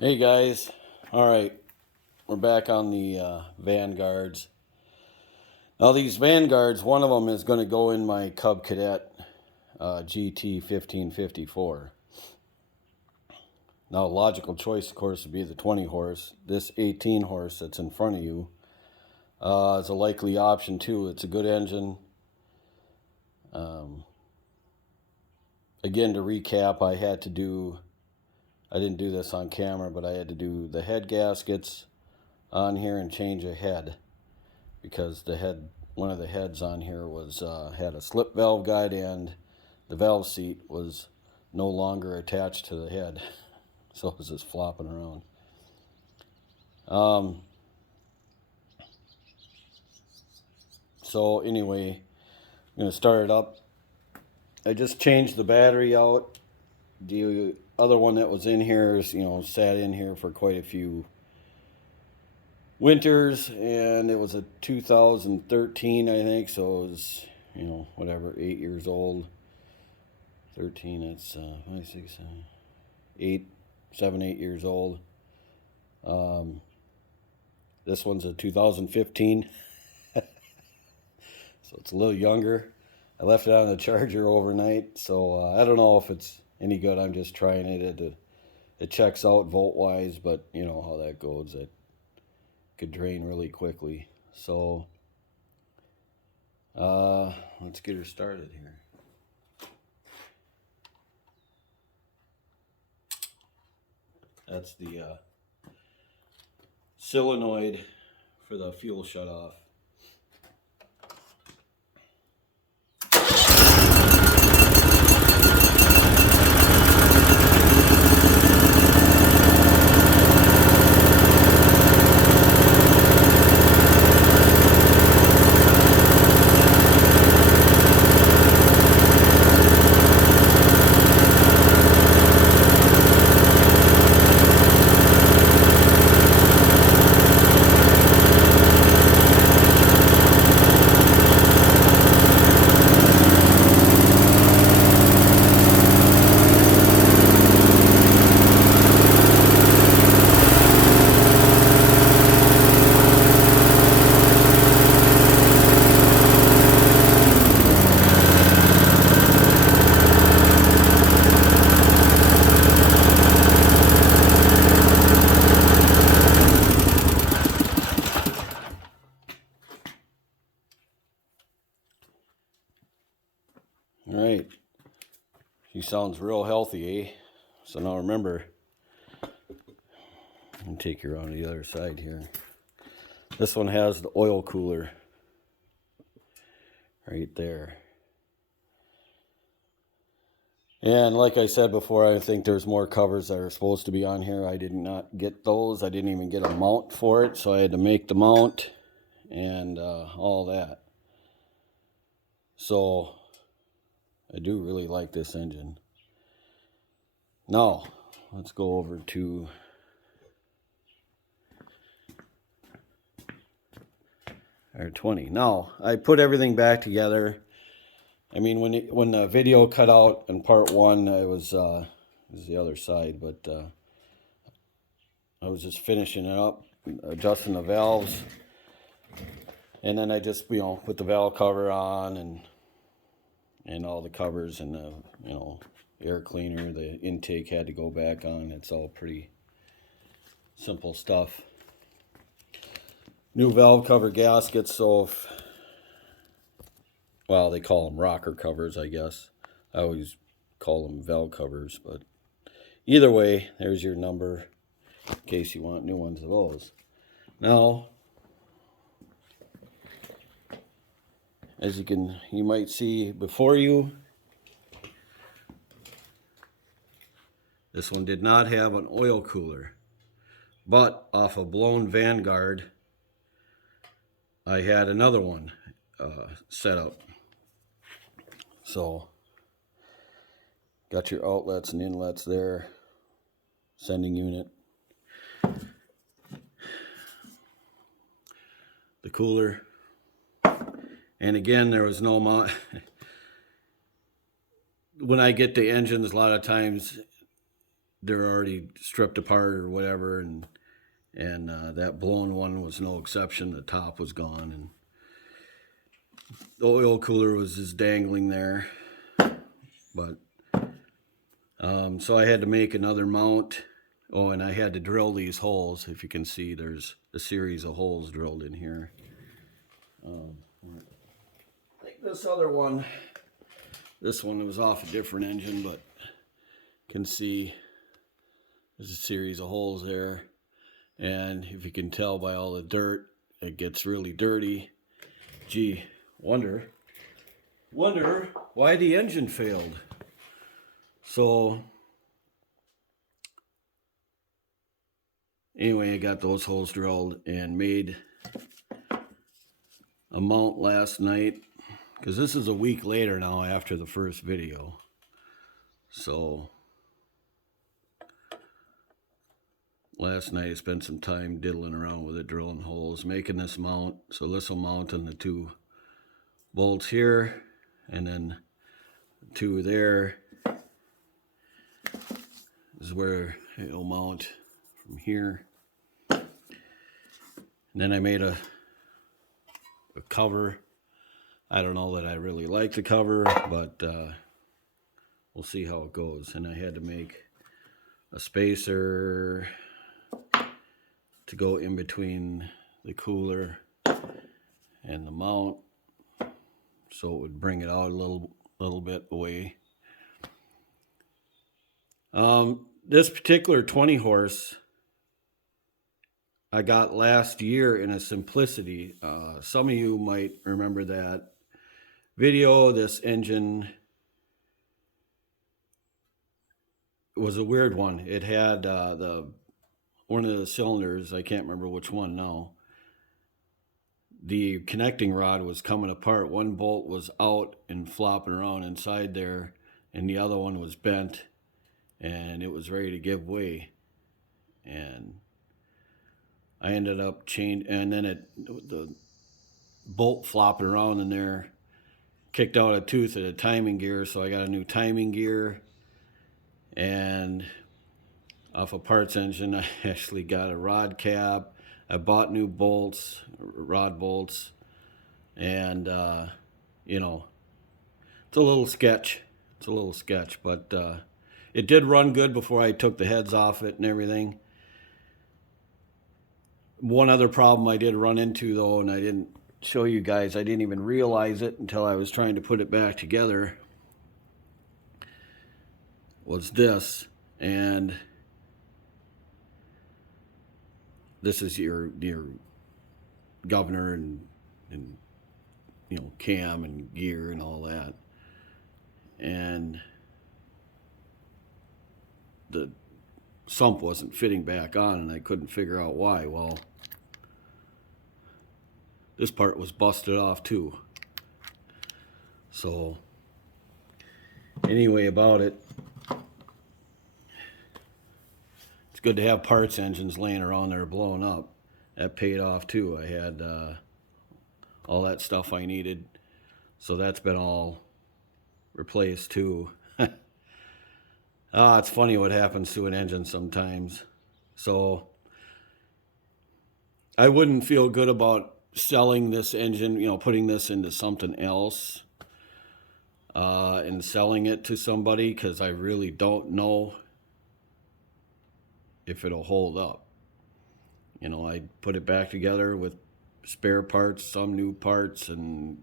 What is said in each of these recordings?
Hey guys, all right, we're back on the vanguards. Now these vanguards, one of them is going to go in my Cub Cadet GT 1554. Now logical choice, of course, would be the 20 horse. This 18 horse that's in front of you is a likely option too. It's a good engine. Um, Again, to recap, I didn't do this on camera, but I had to do the head gaskets on here and change a head, because one of the heads on here was had a slip valve guide, and the valve seat was no longer attached to the head, so it was just flopping around. So anyway, I'm gonna start it up. I just changed the battery out. The other one that was in here is, sat in here for quite a few winters, and it was a 2013, I think, so it was, whatever, 8 years old. 13, it's 5, 6, 7, 8 years old. This one's a 2015, so it's a little younger. I left it on the charger overnight, so I don't know if it's any good. I'm just trying it. It checks out volt wise, but you know how that goes. It could drain really quickly. So let's get her started here. That's the solenoid for the fuel shutoff. All right, she sounds real healthy, eh? So now remember, and take her on the other side here. This one has the oil cooler right there. And like I said before, I think there's more covers that are supposed to be on here. I did not get those. I didn't even get a mount for it, so I had to make the mount and all that. So I do really like this engine. Now, let's go over to our 20. Now, I put everything back together. I mean, when the video cut out in part one, it was the other side, but I was just finishing it up, adjusting the valves, and then I just put the valve cover on and all the covers, and the air cleaner. The intake had to go back on. It's all pretty simple stuff. New valve cover gaskets. So well, they call them rocker covers, I guess. I always call them valve covers, but either way, there's your number in case you want new ones of those. Now, as you might see before you, this one did not have an oil cooler, but off a blown Vanguard, I had another one set up. So, got your outlets and inlets there, sending unit, the cooler, and again, there was no mount. When I get the engines, a lot of times they're already stripped apart or whatever, and that blown one was no exception. The top was gone, and the oil cooler was just dangling there. But so I had to make another mount. Oh, and I had to drill these holes. If you can see, there's a series of holes drilled in here. Like this other one. This one was off a different engine, but you can see there's a series of holes there. And if you can tell by all the dirt, it gets really dirty. Gee, wonder why the engine failed. So anyway, I got those holes drilled and made a mount last night, because this is a week later now after the first video. So last night I spent some time diddling around with it, drilling holes, making this mount. So this will mount on the two bolts here, and then two there. This is where it'll mount from here. And then I made a cover. I don't know that I really like the cover, but we'll see how it goes. And I had to make a spacer to go in between the cooler and the mount, so it would bring it out a little bit away. This particular 20 horse I got last year in a Simplicity. Some of you might remember that video. This engine was a weird one. It had one of the cylinders, I can't remember which one now, the connecting rod was coming apart. One bolt was out and flopping around inside there, and the other one was bent, and it was ready to give way. And I ended up and then the bolt flopping around in there kicked out a tooth at a timing gear, so I got a new timing gear. And off a parts engine, I actually got a rod cap. I bought new bolts, rod bolts, and you know, it's a little sketch. But it did run good before I took the heads off it and everything. One other problem I did run into, though, and I didn't show you guys, I didn't even realize it until I was trying to put it back together, was this. And this is your governor and you know, cam and gear and all that. And the sump wasn't fitting back on, and I couldn't figure out why. Well, this part was busted off too. So anyway, about it, it's good to have parts engines laying around there blowing up. That paid off too. I had all that stuff I needed, so that's been all replaced too. It's funny what happens to an engine sometimes. So I wouldn't feel good about selling this engine, you know, putting this into something else and selling it to somebody, because I really don't know if it'll hold up. You know, I put it back together with spare parts, some new parts, and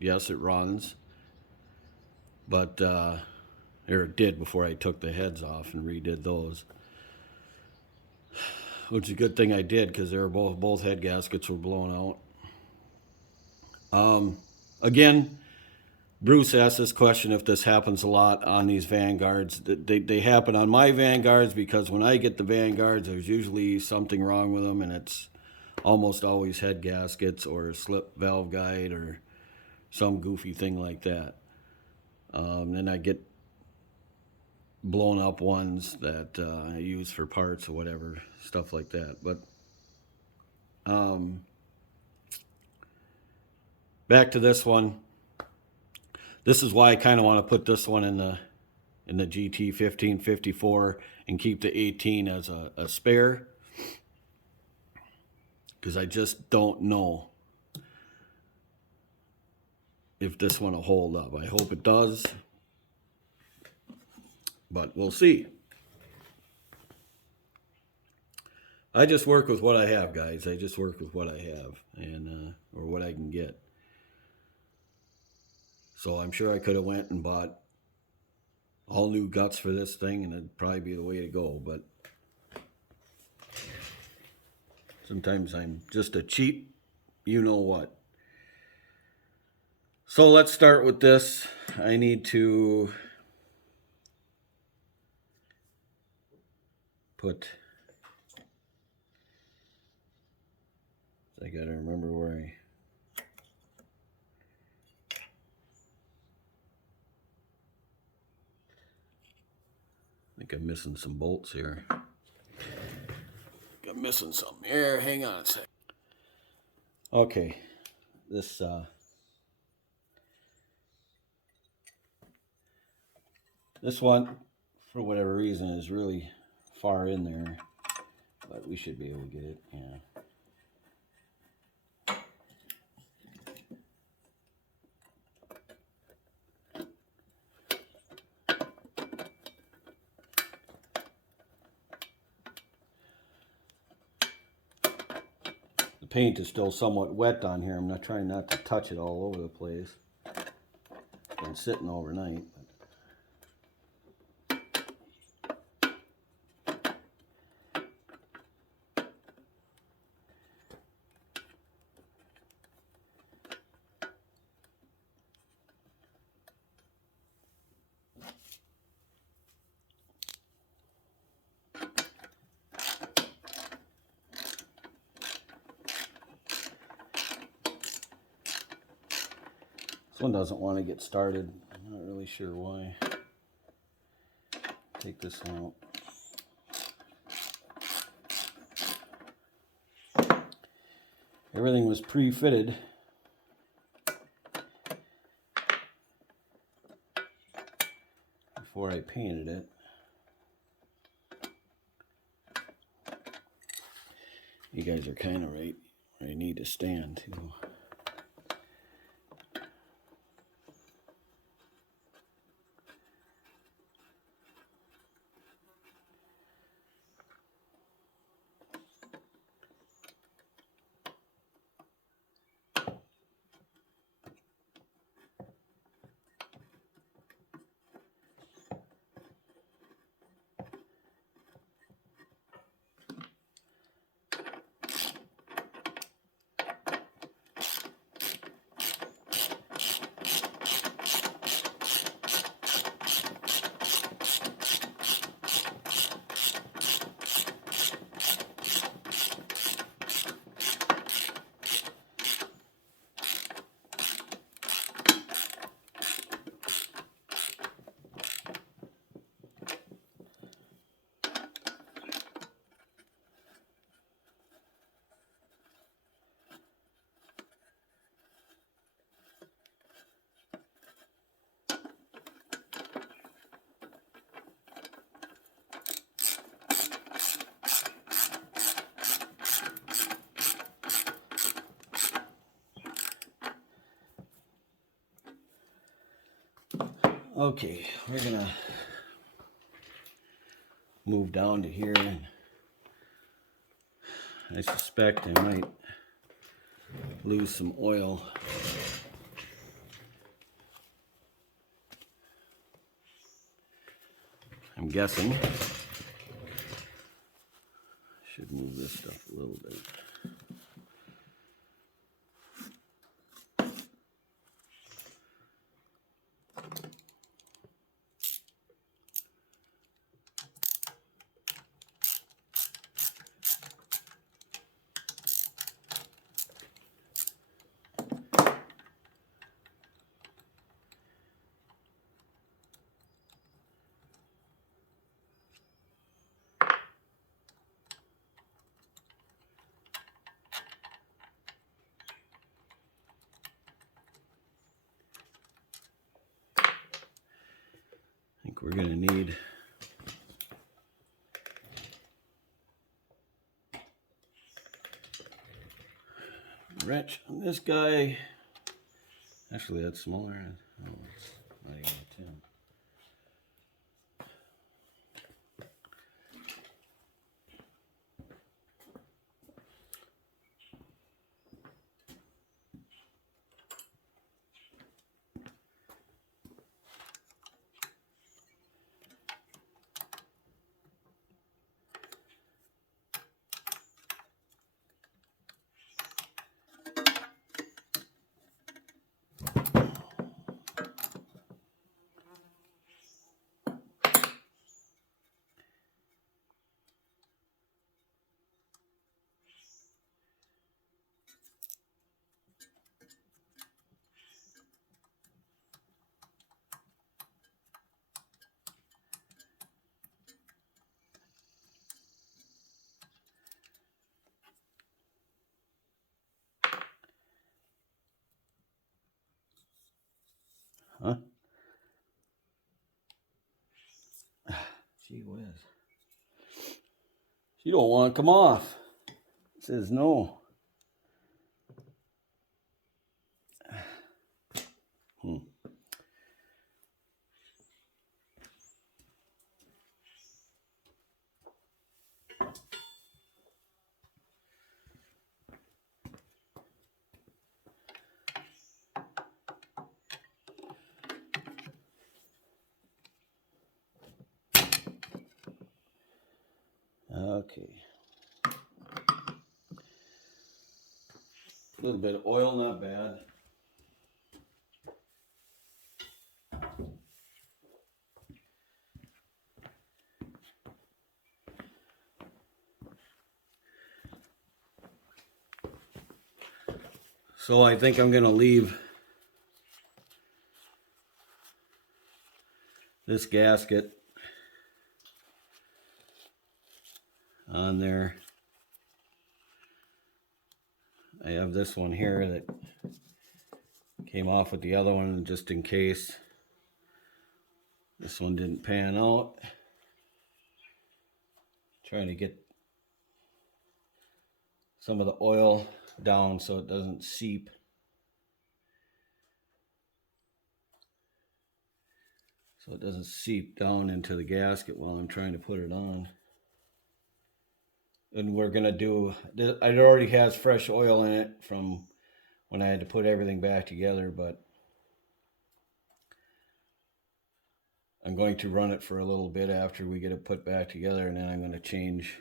yes, it runs. But it did before I took the heads off and redid those. Which is a good thing I did, because they were both head gaskets were blown out. Again, Bruce asked this question if this happens a lot on these Vanguards. They happen on my Vanguards, because when I get the Vanguards, there's usually something wrong with them, and it's almost always head gaskets or a slip valve guide or some goofy thing like that. Then I get blown up ones that I use for parts or whatever, stuff like that. But back to this one. This is why I kind of want to put this one in the in the GT 1554 and keep the 18 as a spare, because I just don't know if this one will hold up. I hope it does, but we'll see. I just work with what I have, guys. I just work with what I have, and or what I can get. So I'm sure I could have went and bought all new guts for this thing, and it'd probably be the way to go. But sometimes I'm just a cheap, you know what. So let's start with this. I need to put, I gotta remember where I think I'm missing some bolts here. I'm missing some here. Hang on a sec. Okay, this this one, for whatever reason, is really far in there, but we should be able to get it. Yeah. The paint is still somewhat wet on here. I'm not trying not to touch it all over the place. It's been sitting overnight. This one doesn't want to get started. I'm not really sure why. Take this one out. Everything was pre-fitted. Before I painted it. You guys are kind of right where I need to stand too. Okay, we're gonna move down to here, and I suspect I might lose some oil. I'm guessing. Should move this stuff a little bit. need. Wrench on this guy. Actually, that's smaller. Oh, it's not even a 10. Huh? Gee whiz. She don't want to come off. It says no. Okay. A little bit of oil, not bad. So I think I'm going to leave this gasket on there. I have this one here that came off with the other one just in case this one didn't pan out. Trying to get some of the oil down so it doesn't seep. So it doesn't seep down into the gasket while I'm trying to put it on. And we're going to do, it already has fresh oil in it from when I had to put everything back together, but I'm going to run it for a little bit after we get it put back together, and then I'm going to change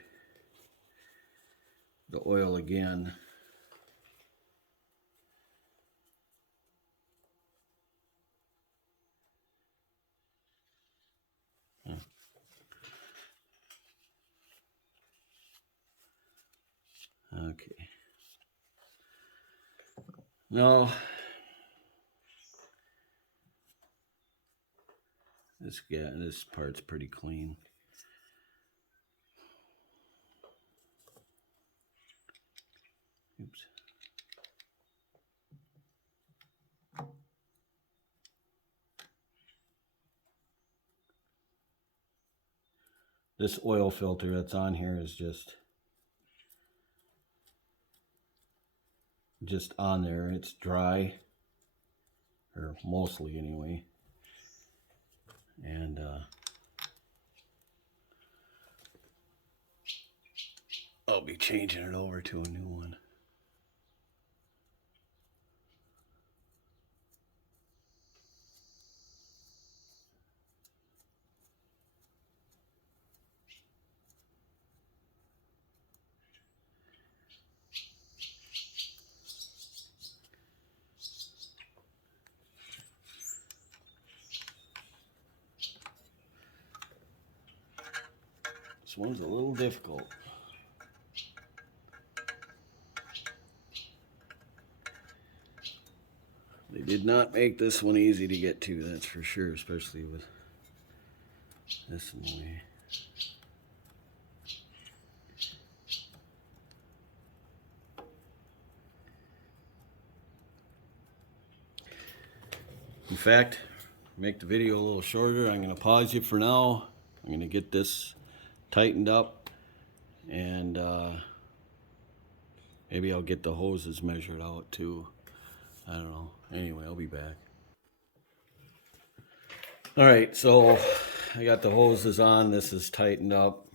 the oil again. Okay. Now, this part's pretty clean. Oops. This oil filter that's on here is just on there. It's dry, or mostly anyway. And I'll be changing it over to a new one. This one's a little difficult. They did not make this one easy to get to, that's for sure, especially with this in the way. In fact, make the video a little shorter, I'm going to pause you for now. I'm going to get this tightened up, and maybe I'll get the hoses measured out too. I don't know. Anyway, I'll be back. All right, so I got the hoses on. This is tightened up.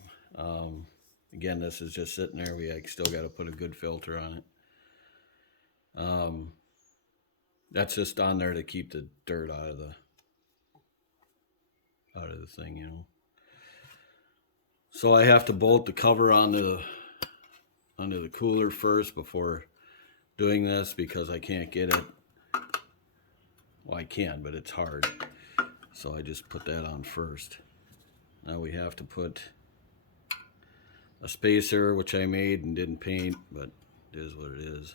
Again, this is just sitting there. I still got to put a good filter on it. That's just on there to keep the dirt out of the thing, you know. So I have to bolt the cover onto the cooler first before doing this, because I can't get it. Well, I can, but it's hard. So I just put that on first. Now we have to put a spacer, which I made and didn't paint, but it is what it is.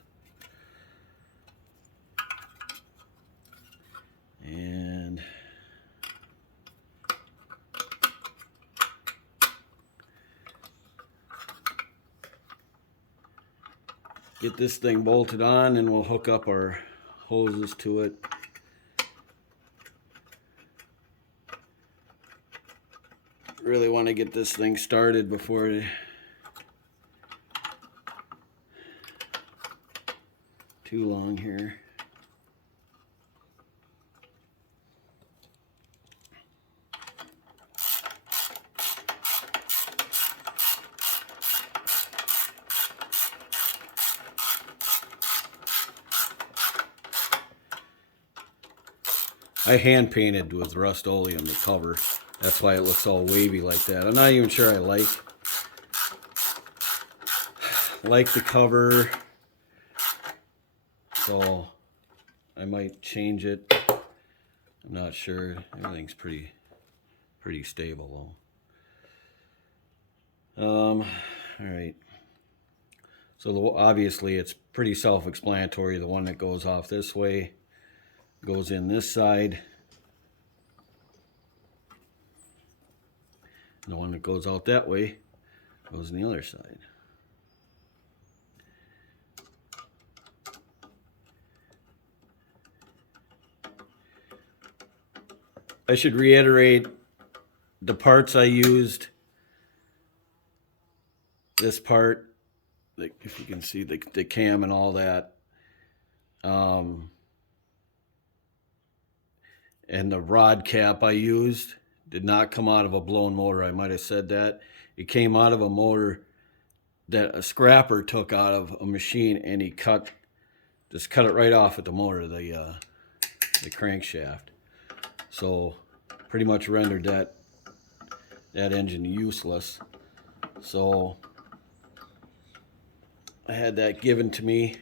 And get this thing bolted on, and we'll hook up our hoses to it. Really want to get this thing started before too long here. I hand painted with Rust-Oleum the cover. That's why it looks all wavy like that. I'm not even sure I like the cover, so I might change it. I'm not sure. Everything's pretty stable though. All right. So obviously it's pretty self-explanatory. The one that goes off this way goes in this side. The one that goes out that way goes in the other side. I should reiterate the parts I used. This part, if you can see the cam and all that, and the rod cap I used did not come out of a blown motor. I might have said that. It came out of a motor that a scrapper took out of a machine, and he just cut it right off at the motor, the crankshaft. So pretty much rendered that engine useless. So I had that given to me,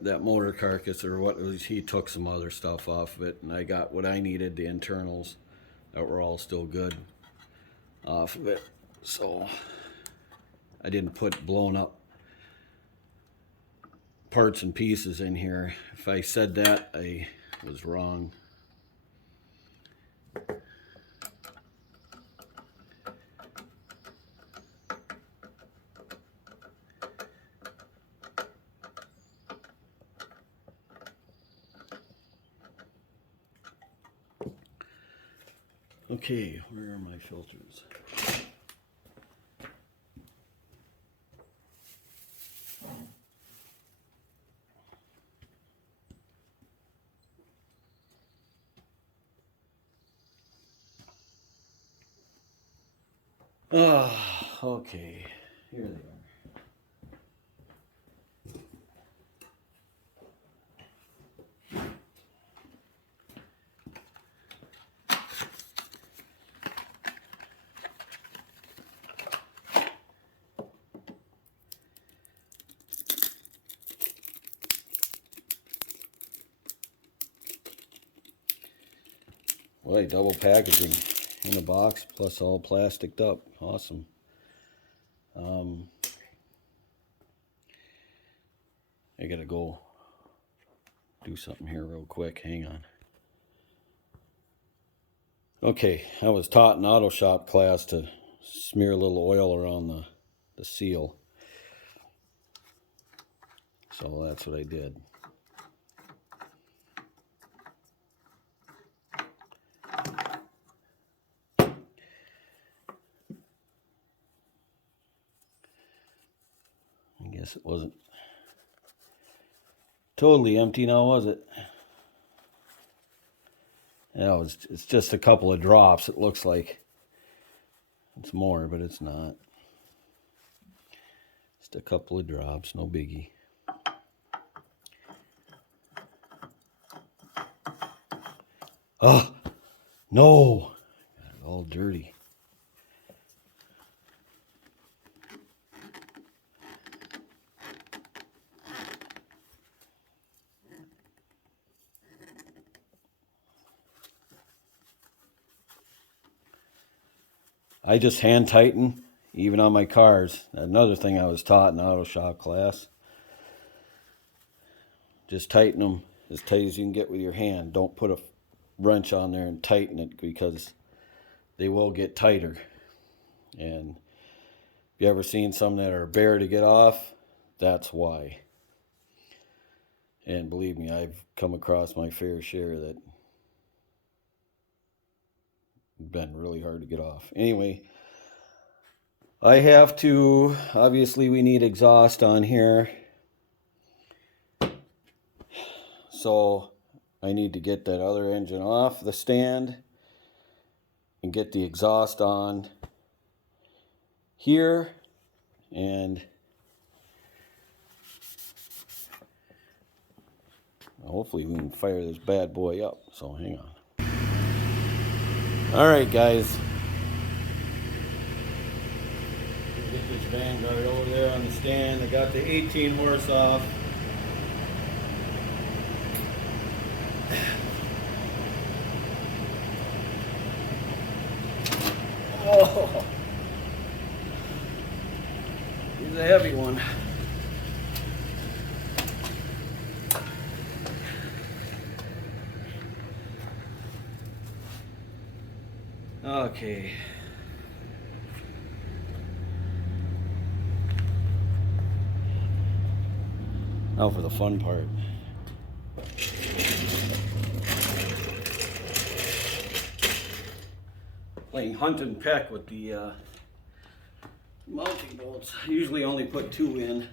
that motor carcass, or what it was. He took some other stuff off of it, and I got what I needed, the internals that were all still good off of it. So I didn't put blown up parts and pieces in here. If I said that, I was wrong. Okay, where are my filters? Ah, okay, here they are. Boy, double packaging in a box, plus all plasticed up. Awesome. I gotta go do something here real quick. Hang on. Okay, I was taught in auto shop class to smear a little oil around the seal. So that's what I did. Guess it wasn't totally empty now, was it? Yeah, it's just a couple of drops. It looks like it's more, but it's not. Just a couple of drops, no biggie. Oh, no. Got it all dirty. I just hand tighten, even on my cars. Another thing I was taught in auto shop class. Just tighten them as tight as you can get with your hand. Don't put a wrench on there and tighten it, because they will get tighter. And if you ever seen some that are bare to get off, that's why. And believe me, I've come across my fair share that been really hard to get off. Anyway, I have to, obviously we need exhaust on here. So I need to get that other engine off the stand and get the exhaust on here, and hopefully we can fire this bad boy up. So hang on. All right, guys. Get this Vanguard over there on the stand. I got the 18 horse off. Oh, he's a heavy one. Okay. Now for the fun part. Playing hunt and peck with the mounting bolts. I usually only put 2 in.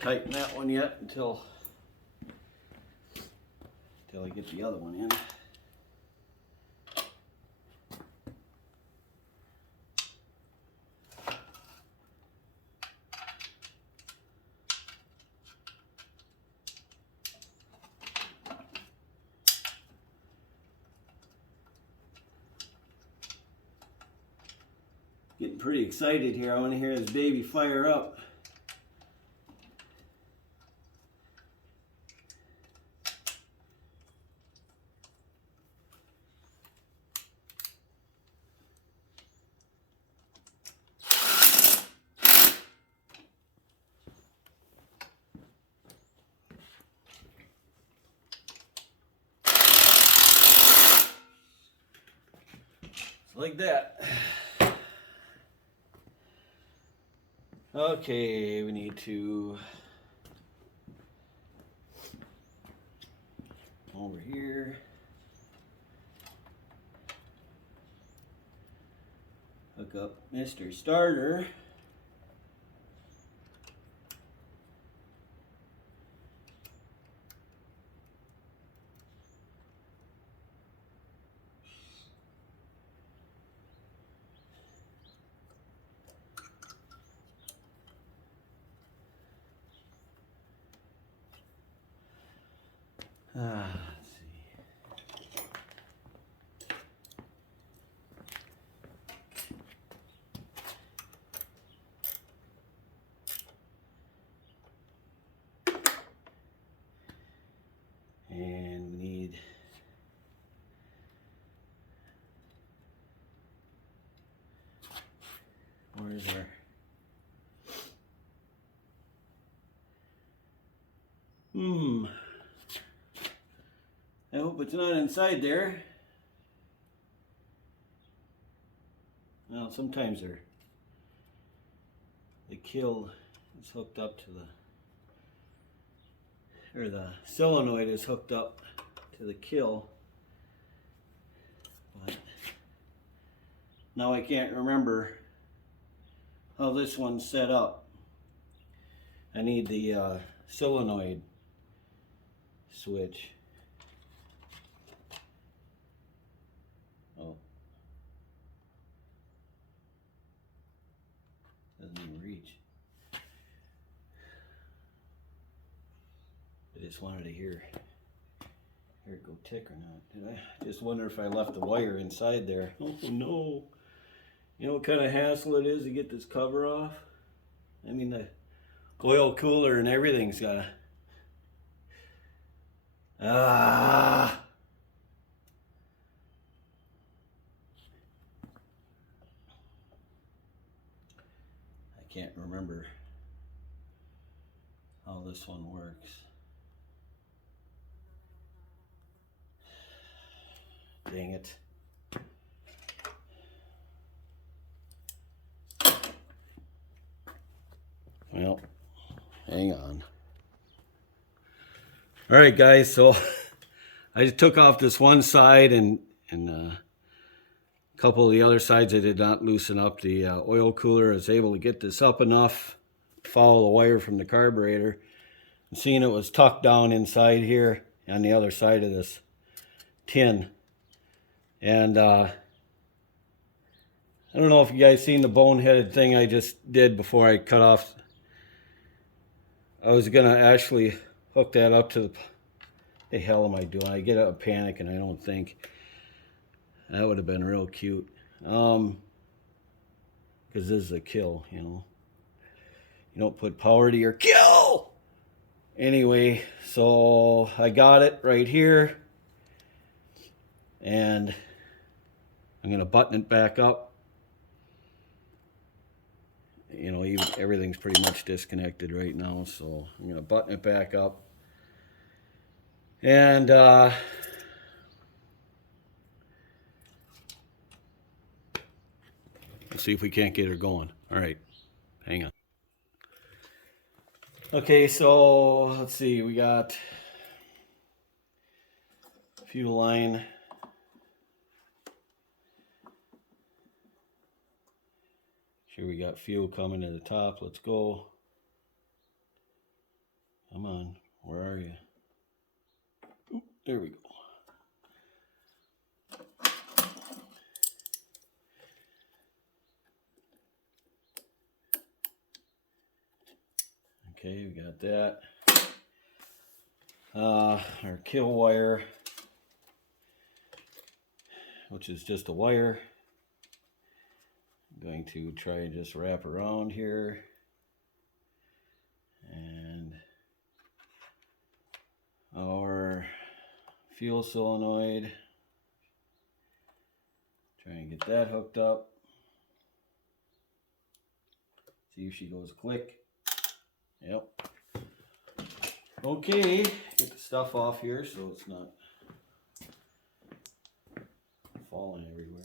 Tighten that one yet until I get the other one in. Getting pretty excited here. I want to hear this baby fire up. Like that. Okay, we need to over here hook up Mr. Starter. Let's see. And we need where's our Hope it's not inside there. Well, sometimes the kill is hooked up to the solenoid is hooked up to the kill. But now I can't remember how this one's set up. I need the solenoid switch. Oh. Doesn't even reach. I just wanted to hear it go tick or not. Did I? Just wonder if I left the wire inside there. Oh no. You know what kind of hassle it is to get this cover off? I mean, the oil cooler and everything's got I can't remember how this one works. Dang it. Well, hang on. All right, guys, so I just took off this one side and a couple of the other sides I did not loosen up. The oil cooler. I was able to get this up enough, follow the wire from the carburetor, and seeing it was tucked down inside here on the other side of this tin. And I don't know if you guys seen the boneheaded thing I just did before I cut off. I was gonna actually hook that up to the hell am I doing? I get a panic and I don't think that would have been real cute. Because this is a kill, you know. You don't put power to your kill. Anyway, so I got it right here, and I'm gonna button it back up. You know, even everything's pretty much disconnected right now, so I'm gonna button it back up. And let's see if we can't get her going. All right, hang on. Okay, so let's see, we got fuel line. Sure, we got fuel coming to the top. Let's go. Come on, where are you? Oop, there we go. Okay, we got that. Our kill wire, which is just a wire. I'm going to try and just wrap around here. And our fuel solenoid. Try and get that hooked up. See if she goes click. Yep. Okay, get the stuff off here so it's not falling everywhere.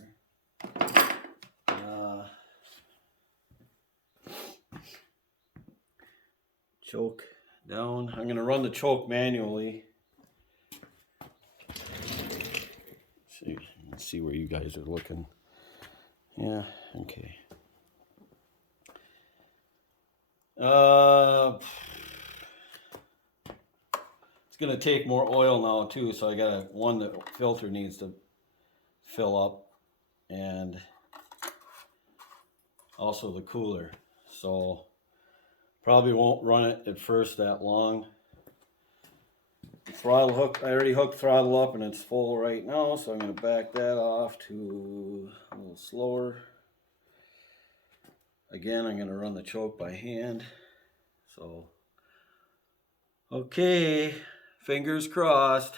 Choke down. I'm going to run the choke manually. Let's see where you guys are looking. Yeah, okay. It's going to take more oil now too, so I got one that filter needs to fill up, and also the cooler. So probably won't run it at first that long. The throttle hook, I already hooked throttle up and it's full right now, so I'm going to back that off to a little slower. Again, I'm going to run the choke by hand. So, okay, fingers crossed.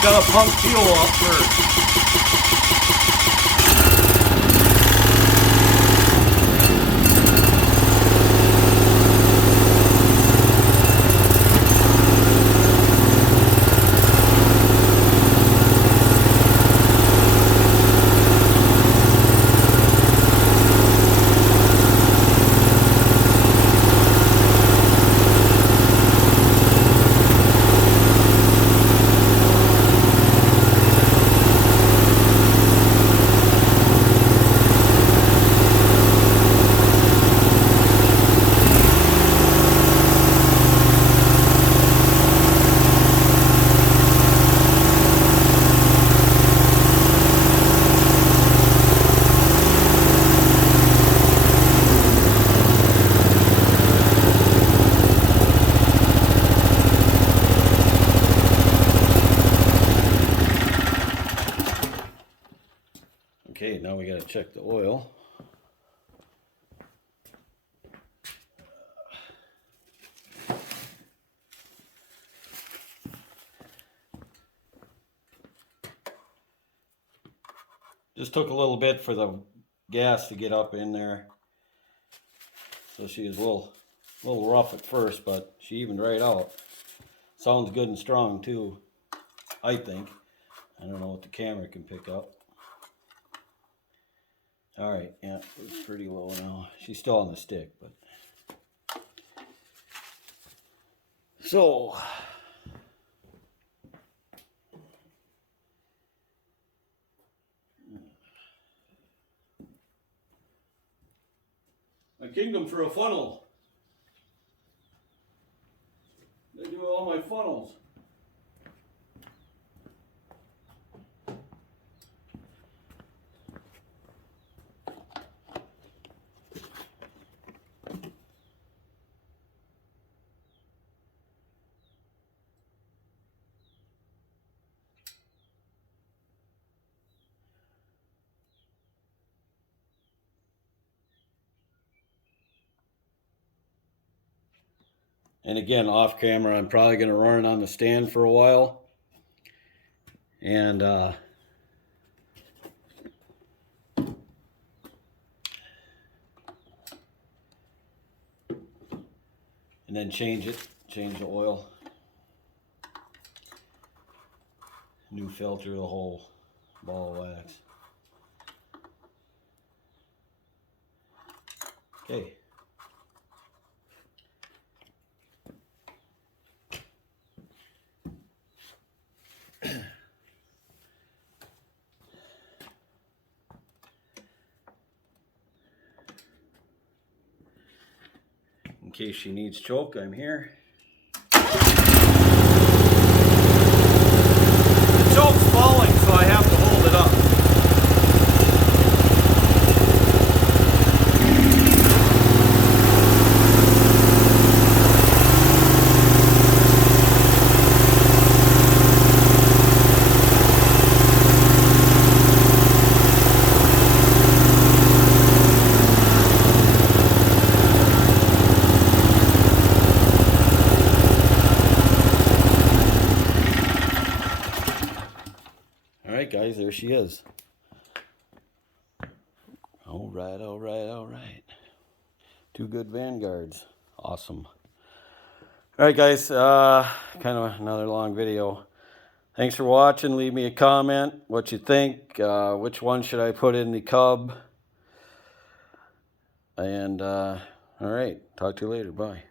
Gotta pump fuel up first. check the oil. Just took a little bit for the gas to get up in there. So she was a little rough at first, but she evened right out. Sounds good and strong too, I think. I don't know what the camera can pick up. All right, yeah, it's pretty low now. She's still on the stick, but. So. My kingdom for a funnel. They do all my funnels. And again, off camera, I'm probably going to run it on the stand for a while. And then change the oil. New filter, the whole ball of wax. Okay. In case she needs choke, I'm here. The choke's falling, so I have to hold it up. Alright guys, there she is. Alright. Two good vanguards. Awesome. Alright guys, kind of another long video. Thanks for watching. Leave me a comment what you think. Which one should I put in the cub? And alright, talk to you later. Bye.